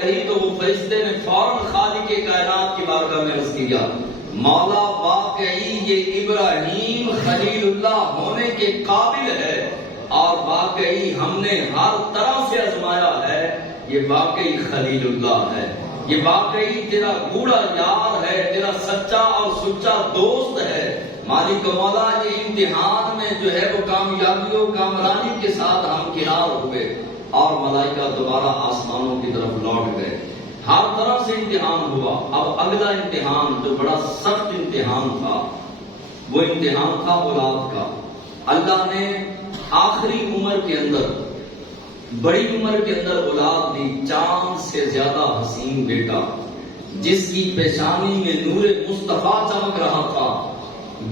تو وہ فرشتے نے فوراً خالق کائنات کی بارگاہ میں عرض کیا، مولا واقعی یہ ابراہیم خلیل اللہ ہونے کے قابل ہے، اور واقعی ہم نے ہر طرح سے آزمایا ہے، یہ واقعی خلیل اللہ ہے، یہ واقعی تیرا گوڑا یار ہے، تیرا سچا اور سچا دوست ہے۔ مالک و مولا یہ امتحان میں جو ہے وہ کامیابی و کامرانی کے ساتھ ہم کنار ہوئے، اور ملائکہ دوبارہ آسمانوں کی طرف لوٹ گئے۔ ہر طرح سے امتحان ہوا۔ اب اگلا امتحان جو بڑا سخت امتحان تھا، وہ امتحان تھا اولاد کا۔ اللہ نے آخری عمر کے اندر، بڑی عمر کے اندر اولاد دی، چاند سے زیادہ حسین بیٹا، جس کی پیشانی میں نور مصطفیٰ چمک رہا تھا،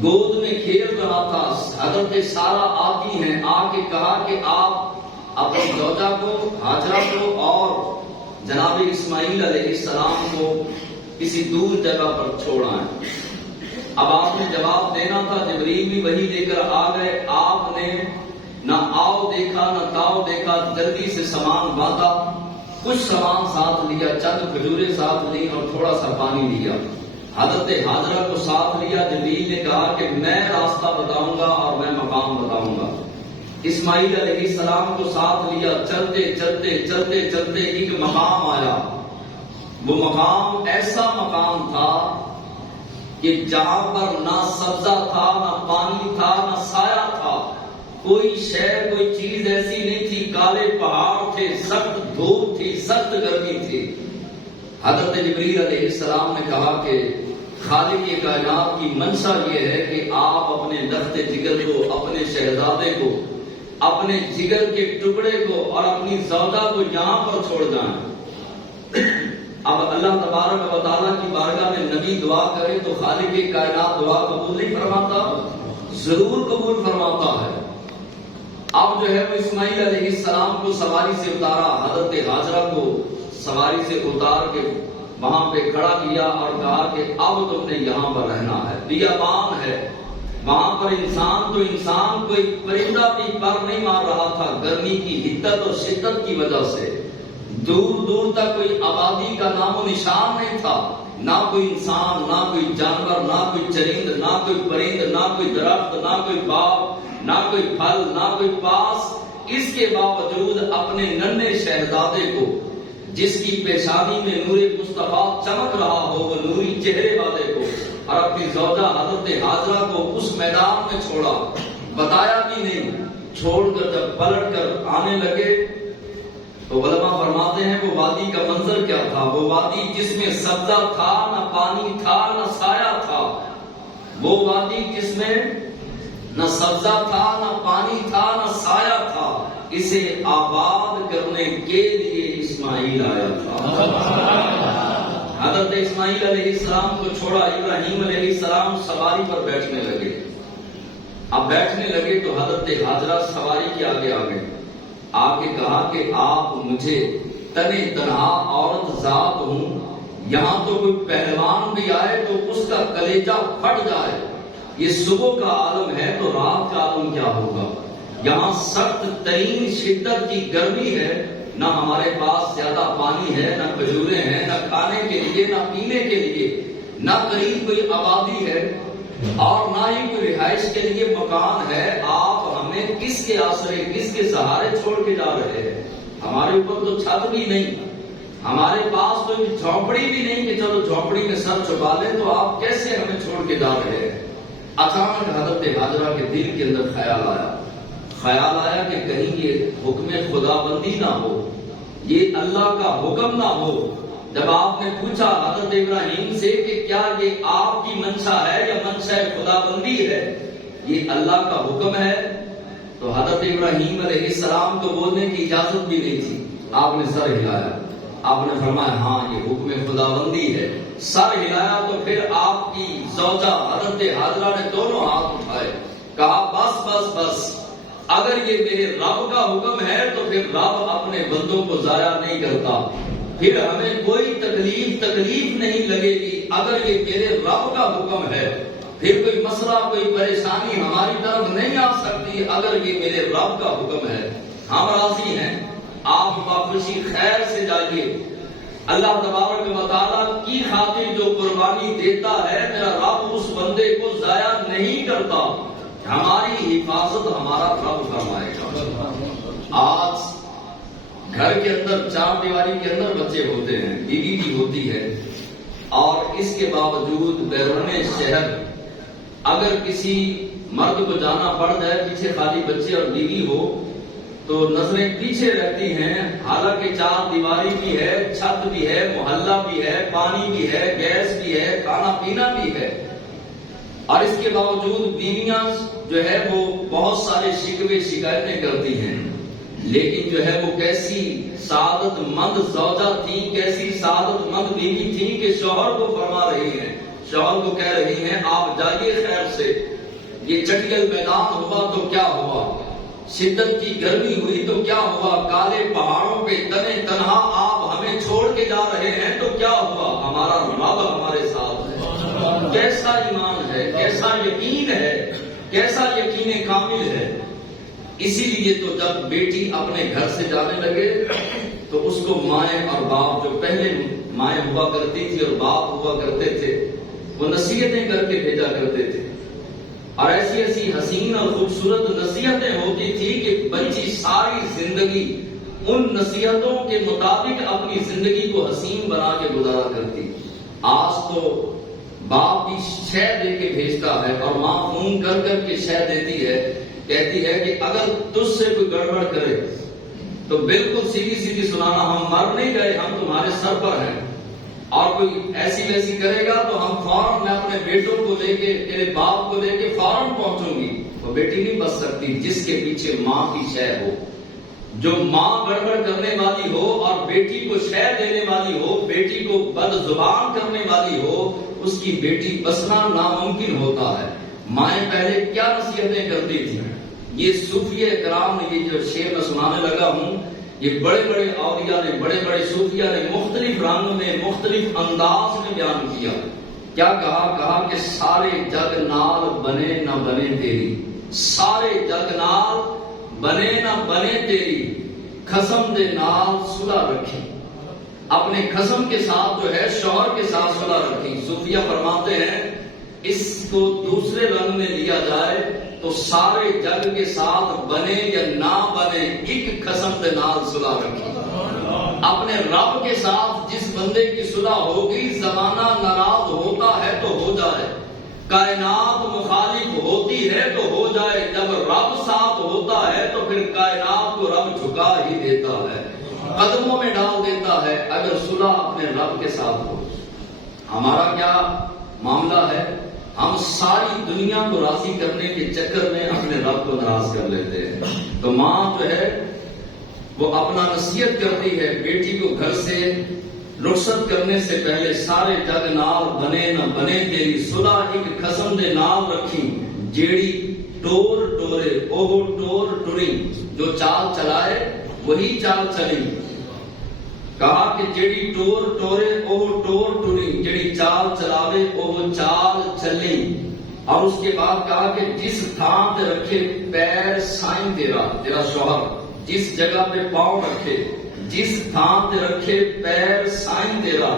گود میں کھیل رہا تھا۔ حضرت سارہ آتی ہیں، آ کے کہا کہ آپ اپنی زوجہ کو، ہاجرہ کو اور جناب اسماعیل علیہ السلام کو کسی دور جگہ پر چھوڑ آئیں۔ اب آپ نے جواب دینا تھا، جبریل بھی وہی لے کر آ گئے۔ آپ نے نہ آؤ دیکھا نہ تاؤ دیکھا، جلدی سے سامان باندھا، کچھ سامان ساتھ لیا، چند کھجوریں ساتھ لی اور تھوڑا سا پانی لیا۔ حضرت ہاجرہ کو ساتھ لیا۔ جبریل نے کہا کہ میں راستہ بتاؤں گا اور میں مقام بتاؤں گا۔ اسماعیل علیہ السلام کو ساتھ لیا، چلتے چلتے چلتے چلتے ایک مقام آیا۔ وہ مقام ایسا مقام تھا کہ جہاں پر نہ سبزہ تھا، نہ پانی تھا، نہ سایہ تھا، کوئی شہر، کوئی چیز ایسی نہیں تھی۔ کالے پہاڑ تھے، سخت دھوپ تھی، سخت گرمی تھی۔ حضرت جبریل علیہ السلام نے کہا کہ خالق کائنات کی منشا یہ ہے کہ آپ اپنے لخت جگر کو، اپنے شہزادے کو، اپنے جگر کے ٹکڑے کو اور اپنی زوجہ کو یہاں پر چھوڑ جائیں۔ اب اللہ تبارک و تعالیٰ کی بارگاہ میں نبی دعا کرے تو خالق کائنات دعا قبول نہیں فرماتا؟ ضرور قبول فرماتا ہے۔ اب جو ہے وہ اسماعیل علیہ السلام کو سواری سے اتارا، حضرت ہاجرہ کو سواری سے اتار کے وہاں پہ کھڑا کیا اور کہا کہ اب تم نے یہاں پر رہنا ہے، بیابان ہے، وہاں پر انسان تو انسان، کوئی پرندہ بھی پر نہیں مار رہا تھا گرمی کی حدت اور شدت کی وجہ سے۔ دور دور تک کوئی آبادی کا نام و نشان نہیں تھا، نہ کوئی انسان، نہ کوئی جانور، نہ کوئی چرند، نہ کوئی پرند، نہ کوئی درخت، نہ کوئی باغ، نہ کوئی پھل، نہ کوئی پاس۔ اس کے باوجود اپنے ننھے شہزادے کو، جس کی پیشانی میں نور مصطفیٰ چمک رہا ہو، وہ نوری چہرے والے کو، اور اپنی زوجہ حضرت ہاجرہ کو اس میدان میں چھوڑا، بتایا بھی نہیں۔ چھوڑ کر جب پلٹ کر آنے لگے تو علماء فرماتے ہیں وہ وادی کا منظر کیا تھا؟ وہ وادی جس میں سبزہ تھا، نہ پانی تھا، نہ سایہ تھا۔ وہ وادی جس میں نہ سبزہ تھا، نہ پانی تھا، نہ سایہ تھا، اسے آباد کرنے کے لیے اسماعیل آیا تھا۔ حضرت اسماعیل علیہ السلام کو چھوڑا، ابراہیم علیہ السلام سواری پر بیٹھنے لگے۔ اب بیٹھنے لگے تو حضرت ہاجرہ سواری کے آگے آ گئے، آ کے کہا کہ آپ مجھے تنے تنہا عورت ذات ہوں، یہاں تو کوئی پہلوان بھی آئے تو اس کا کلیجہ پھٹ جائے۔ یہ صبح کا عالم ہے تو رات کا عالم کیا ہوگا؟ یہاں سخت ترین شدت کی گرمی ہے، نہ ہمارے پاس زیادہ پانی ہے، نہ کھجوریں ہیں، نہ کھانے کے لیے، نہ پینے کے لیے، نہ قریب کوئی آبادی ہے اور نہ ہی کوئی رہائش کے لیے مکان ہے۔ آپ ہمیں کس کے آسرے، کس کے سہارے چھوڑ کے جا رہے ہیں؟ ہمارے اوپر تو چھت بھی نہیں، ہمارے پاس تو جھونپڑی بھی نہیں کہ چلو جھونپڑی میں سر چھپا لیں، تو آپ کیسے ہمیں چھوڑ کے جا رہے ہیں؟ اچانک حضرت ہاجرہ کے دل کے اندر خیال آیا کہ کہیں یہ حکم خدا بندی نہ ہو، یہ اللہ کا حکم نہ ہو۔ جب آپ نے پوچھا حضرت ابراہیم سے کہ کیا یہ آپ کی منشا ہے یا منشا خدا بندی ہے، یہ اللہ کا حکم ہے، تو حضرت ابراہیم علیہ السلام کو بولنے کی اجازت بھی نہیں تھی۔ آپ نے سر ہلایا، آپ نے فرمایا ہاں یہ حکم خدا بندی ہے۔ سر ہلایا تو پھر آپ کی زوجہ حضرت ہاجرہ نے دونوں ہاتھ اٹھائے، کہا بس بس بس، اگر یہ میرے رب کا حکم ہے تو پھر رب اپنے بندوں کو ضائع نہیں کرتا، پھر ہمیں کوئی تکلیف نہیں لگے گی۔ اگر یہ میرے رب کا حکم ہے پھر کوئی مسئلہ، کوئی پریشانی ہماری طرف نہیں آ سکتی۔ اگر یہ میرے رب کا حکم ہے، ہم راضی ہیں، آپ خوشی خیر سے جائیے۔ اللہ تبارک و تعالیٰ کی خاطر جو قربانی دیتا ہے میرا رب اس بندے کو ضائع نہیں کرتا. ہماری حفاظت ہمارا رب فرمائے گا. آج گھر کے اندر چار دیواری کے اندر بچے ہوتے ہیں، بیوی بھی ہوتی ہے، اور اس کے باوجود بیرون شہر اگر کسی مرد کو جانا پڑ جائے، پیچھے خالی بچے اور بیوی ہو تو نظریں پیچھے رہتی ہیں. حالانکہ چار دیواری بھی ہے، چھت بھی ہے، محلہ بھی ہے، پانی بھی ہے، گیس بھی ہے، کھانا پینا بھی ہے، اور اس کے باوجود بیویاں جو ہے وہ بہت سارے شکوے شکایتیں کرتی ہیں. لیکن جو ہے وہ کیسی سعادت مند زوجہ تھی، کیسی سعادت مند بیوی تھی کہ شوہر کو فرما رہی ہیں، شوہر کو کہہ رہی ہیں آپ جائیے خیر سے. یہ چٹیل میدان ہوا تو کیا ہوا، شدت کی گرمی ہوئی تو کیا ہوا، کالے پہاڑوں پہ تنے تنہا آپ ہمیں چھوڑ کے جا رہے ہیں تو کیا ہوا، ہمارا رب ہمارے ساتھ ہے. کیسا ایمان ہے، کیسا یقین ہے، کیسا یقین کامل ہے. اسی لیے تو جب بیٹی اپنے گھر سے جانے لگے تو اس کو مائیں اور باپ، جو پہلے مائیں ہوا کرتی تھی اور باپ ہوا کرتے تھے، وہ نصیحتیں کر کے بھیجا کرتے تھے. اور ایسی ایسی حسین اور خوبصورت نصیحتیں ہوتی تھی کہ بچی ساری زندگی ان نصیحتوں کے مطابق اپنی زندگی کو حسین بنا کے گزارا کرتی. آج تو باپ بھی شے دے کے بھیجتا ہے اور ماں فون کر کر کے شے دیتی ہے، کہتی ہے کہ اگر تجھ سے کوئی گڑبڑ کرے تو بالکل سیدھی سیدھی سنانا، ہم مر نہیں گئے، ہم تمہارے سر پر ہیں، اور کوئی ایسی ویسی کرے گا تو ہم فوراً، میں اپنے بیٹوں کو لے کے، تیرے باپ کو لے کے فوراً پہنچوں گی. وہ بیٹی نہیں بچ سکتی جس کے پیچھے ماں کی شے ہو. جو ماں گڑبڑ کرنے والی ہو اور بیٹی کو شے دینے والی ہو، بیٹی کو بد زبان کرنے والی ہو، اس کی بیٹی بسنا ناممکن ہوتا ہے. مائیں پہلے کیا نصیحتیں کرتی تھیں. یہ صوفیہ کرام نے، یہ جو شعر میں سنانے لگا ہوں، یہ بڑے بڑے اولیاء نے، بڑے بڑے صوفیاء نے مختلف رنگ میں، مختلف انداز میں بیان کیا. کیا کہا کہ سارے جگ نال بنے نہ بنے تیری، سارے جگ نال بنے نہ بنے تیری، خصم دے نال صلح رکھی. اپنے خصم کے ساتھ جو ہے شوہر کے ساتھ صلح رکھی. صوفیاء فرماتے ہیں اس کو دوسرے رنگ میں لیا جائے تو سارے جگ کے ساتھ بنے یا نہ بنے، ایک خصم دے نال صلح رکھی. اپنے رب کے ساتھ جس بندے کی صلح ہوگی، زمانہ ناراض ہوتا ہے تو ہو جائے، کائنات مخالف ہوتی ہے تو ہو جائے، جب رب ساتھ ہوتا ہے تو پھر کائنات کو رب جھکا ہی دیتا ہے، قدموں میں ڈال دیتا ہے، اگر صلح اپنے رب کے ساتھ ہو. ہمارا کیا معاملہ ہے، ہم ساری دنیا کو راضی کرنے کے چکر میں اپنے رب کو ناراض کر لیتے ہیں. تو ماں جو ہے وہ اپنا نصیحت کرتی ہے بیٹی کو گھر سے رخصت کرنے سے پہلے، سارے جگ نال بنے نہ بنے تیری، صلح ایک خصم دے نال رکھی، جیڑی ٹور ٹورے اوہ ٹور ٹری، جو چال چلائے وہی چال چلی. کہا کہ جیڑی ٹور ٹورے اوہ ٹور ٹری، جیڑی چال چلاوے اوہ چال چلی. اور اس کے بعد کہا کہ جس تھان تے رکھے پیر سائیں تیرا شوہر، جس جگہ پہ پاؤں رکھے، جس تھان تے رکھے پیر سائیں تیرا،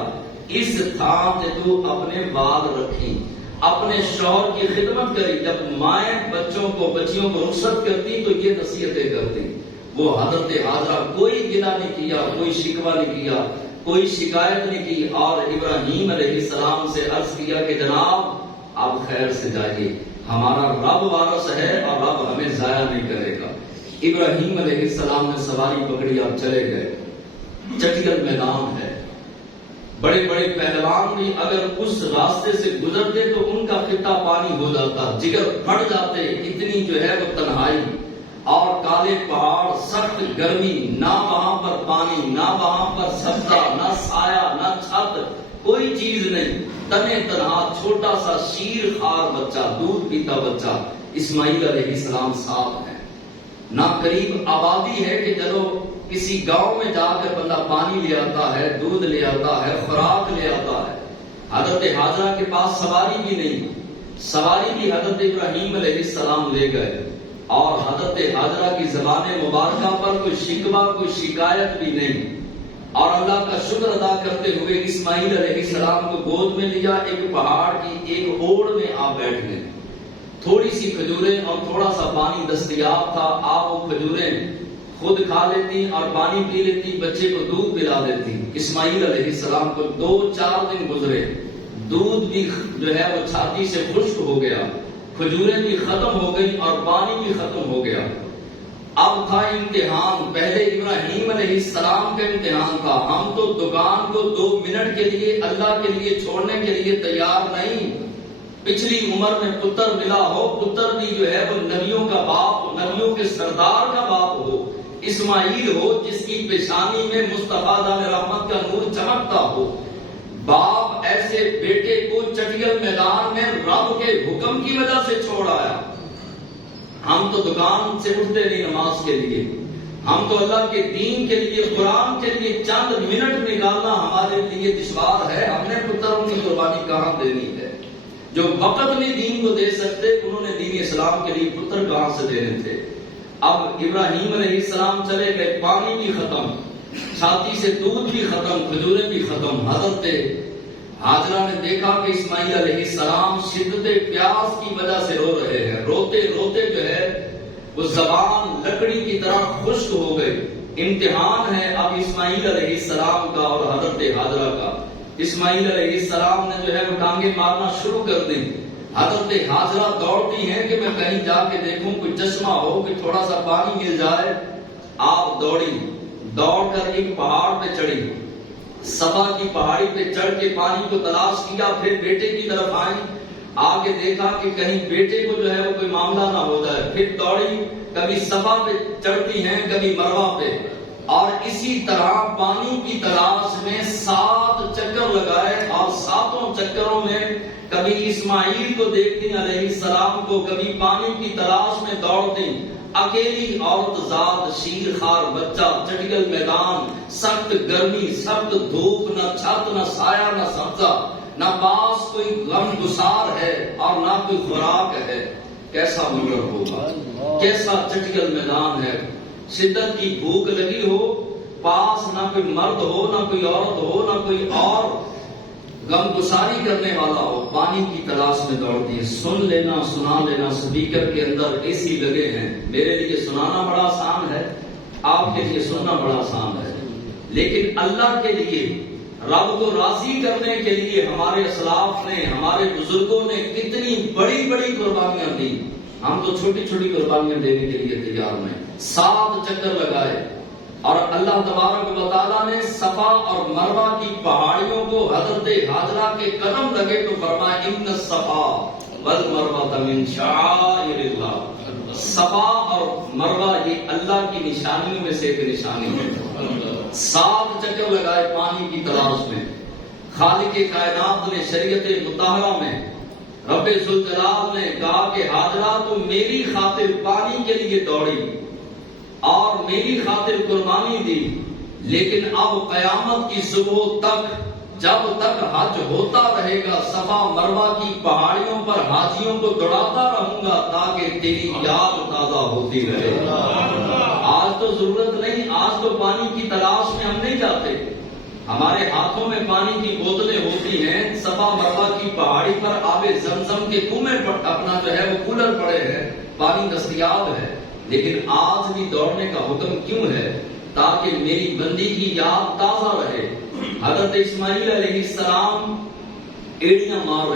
اس تھان تے تو اپنے بال رکھی. اپنے شوہر کی خدمت کری. جب مائیں بچیوں کو رخصت کرتی تو یہ نصیحتیں کرتی. وہ حضرت حاجرہ کوئی گلہ نہیں کیا، کوئی شکوہ نہیں کیا، کوئی شکایت نہیں کی، اور ابراہیم علیہ السلام سے عرض کیا کہ جناب آپ خیر سے جائیے، ہمارا رب وارث ہے اور رب ہمیں ضائع نہیں کرے گا. ابراہیم علیہ السلام نے سواری پکڑی اور چلے گئے. چٹیل میدان ہے، بڑے بڑے پہلوان بھی اگر اس راستے سے گزرتے تو ان کا خطہ پانی ہو جاتا، جگر پھٹ جاتے. اتنی جو ہے وہ تنہائی اور کالے پہاڑ، سخت گرمی، نہ وہاں پر پانی، نہ وہاں پر سبزہ، نہ سایہ، نہ چھت، کوئی چیز نہیں. تنے تنہا چھوٹا سا شیر خوار بچہ، دودھ پیتا بچہ اسماعیل علیہ السلام ساتھ ہے. نہ قریب آبادی ہے کہ چلو کسی گاؤں میں جا کر بندہ پانی لے آتا ہے، دودھ لے آتا ہے، خوراک لے آتا ہے. حضرت حاجرہ کے پاس سواری بھی نہیں، سواری بھی حضرت ابراہیم علیہ السلام لے گئے. اور حضرت حاجرہ کی زبان مبارکہ پر کوئی شکوہ، کوئی شکایت بھی نہیں. اور اللہ کا شکر ادا کرتے ہوئے اسماعیل علیہ السلام کو گود میں لیا، ایک پہاڑ کی ایک اوڑ میں آپ بیٹھ گئے، تھوڑی سی کھجوریں اور تھوڑا سا پانی دستیاب تھا، آپ وہ کھجوریں خود کھا لیتی اور پانی پی لیتی، بچے کو دودھ پلا دیتی۔ اسماعیل علیہ السلام کو 2-4 دن گزرے، دودھ بھی جو ہے وہ چھاتی سے خشک ہو گیا، کھجوریں بھی ختم ہو گئی اور پانی بھی ختم ہو گیا۔ اب تھا امتحان، پہلے ابراہیم علیہ السلام کا امتحان تھا۔ ہم تو دکان کو 2 منٹ کے لیے اللہ کے لیے چھوڑنے کے لیے تیار نہیں۔ پچھلی عمر میں پتر ملا ہو، پتر بھی جو ہے وہ نبیوں کا باپ ہو، نبیوں کے سردار کا باپ ہو، اسماعیل ہو جس کی پیشانی میں مصطفیٰ دان رحمت کا نور چمکتا ہو۔ باپ ایسے بیٹے کو چٹیل میدان میں رب کے حکم کی وجہ سے چھوڑ آیا۔ ہم تو دکان سے اٹھتے نہیں نماز کے لیے، ہم تو اللہ کے دین کے لیے، قرآن کے لیے چند منٹ نکالنا ہمارے لیے دشوار ہے۔ ہم نے پتروں کی قربانی کہاں دینی ہے؟ جو وقت نہیں دین کو دے سکتے، انہوں نے دین اسلام کے لیے پتر کہاں سے دینے تھے؟ اب ابراہیم علیہ السلام چلے گئے، پانی بھی ختم، چھاتی سے دودھ بھی ختم، کھجوریں بھی ختم۔ حضرت ہاجرہ نے دیکھا کہ اسماعیل علیہ السلام شدت پیاس کی وجہ سے رو رہے ہیں، روتے روتے جو ہے وہ زبان لکڑی کی طرح خشک ہو گئی۔ امتحان ہے اب اسماعیل علیہ السلام کا اور حضرت ہاجرہ کا۔ اسماعیل علیہ السلام نے جو ہے وہ ٹانگیں مارنا شروع کر دی۔ حضرت ہاجرہ دوڑتی ہیں کہ میں کہیں جا کے دیکھوں کوئی چشمہ ہو کہ تھوڑا سا پانی مل جائے۔ آپ دوڑی، دوڑ کر ایک پہاڑ پہ چڑھی، صفا کی پہاڑی پہ چڑھ کے پانی کو تلاش کیا، پھر بیٹے کی طرف آئی، آگے دیکھا کہ کہیں بیٹے کو جو ہے وہ کوئی معاملہ نہ ہو جائے، پھر دوڑی، کبھی صفا پہ چڑھتی ہیں کبھی مروہ پہ، اور اسی طرح پانی کی تلاش میں 7 چکر لگائے، اور 7 چکروں میں کبھی اسماعیل کو دیکھتی علیہ السلام کو، کبھی پانی کی تلاش میں دوڑتی، اکیلی عورت ذات، شیر خار بچہ، چٹگل میدان، سخت گرمی، سخت دھوپ، نہ چھت نہ سایہ نہ سبزہ، نہ پاس کوئی غم گسار ہے اور نہ کوئی خوراک ہے۔ کیسا منظر ہوگا، کیسا چٹگل میدان ہے، شدت کی بھوک لگی ہو، پاس نہ کوئی مرد ہو نہ کوئی عورت ہو نہ کوئی اور غم گساری کرنے والا ہو، پانی کی تلاش میں دوڑتی ہے۔ سن لینا، سنا لینا، اسپیکر کے اندر اے سی لگے ہیں، میرے لیے سنانا بڑا آسان ہے، آپ کے لیے سننا بڑا آسان ہے، لیکن اللہ کے لیے، رب کو راضی کرنے کے لیے ہمارے اسلاف نے، ہمارے بزرگوں نے کتنی بڑی بڑی قربانیاں دی۔ ہم تو چھوٹی چھوٹی قربانیاں دینے کے لیے تیار ہیں۔ 7 چکر لگائے، اور اللہ تبارک و تعالیٰ نے صفا اور مروہ کی پہاڑیوں کو حضرت ہاجرہ کے قدم لگے تو فرمایا ان الصفا والمروہ من شعائر اللہ۔ صفا اور مروہ یہ اللہ کی نشانیوں میں سے ایک نشانی ہے۔ 7 چکر لگائے پانی کی تلاش میں۔ خالق کائنات نے شریعت مطہرہ میں رب ذوالجلال نے کہا کہ ہاجرہ تم میری خاطر پانی کے لیے دوڑی اور میری خاطر قربانی دی، لیکن اب قیامت کی صبح تک، جب تک حج ہوتا رہے گا، صفا مروہ کی پہاڑیوں پر حاجیوں کو دوڑاتا رہوں گا تاکہ تیری یاد تازہ ہوتی رہے۔ آج تو ضرورت نہیں، آج تو پانی کی تلاش میں ہم نہیں جاتے، ہمارے ہاتھوں میں پانی کی بوتلیں ہوتی ہیں، صفا مروہ کی پہاڑی پر آب زمزم کے کنویں پر اپنا جو ہے وہ کولر پڑے ہیں، پانی دستیاب ہے، لیکن آج بھی دوڑنے کا حکم کیوں ہے؟ تاکہ میری بندی کی یاد تازہ رہے۔ حضرت اسماعیل علیہ السلام ایڑیاں مار رہے